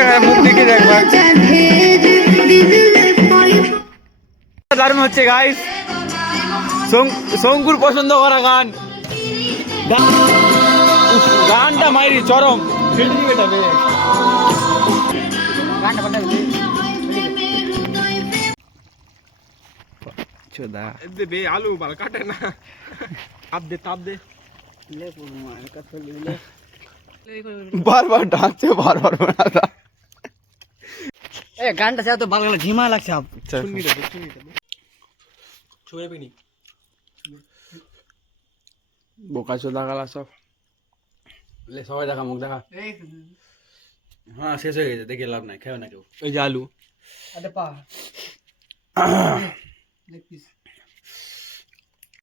দেখা মুখ দেখে দেখবা দারুণ হচ্ছে গাইস শঙ্কুর পছন্দ করা গান গানটা মাইরি চরম আলু ভালো কাটে না তাপ দে বারবার ডাকছে বারবার বানাতা গানটা তো ভালো ঝিমা লাগছে বোকা চোদা গালা সব সবাই দেখা মুখ দেখা হ্যাঁ শেষ হয়ে গেছে দেখে লাভ নাই খেয়ে না কেউ ওই যে আলু আরে পা লেগ পিস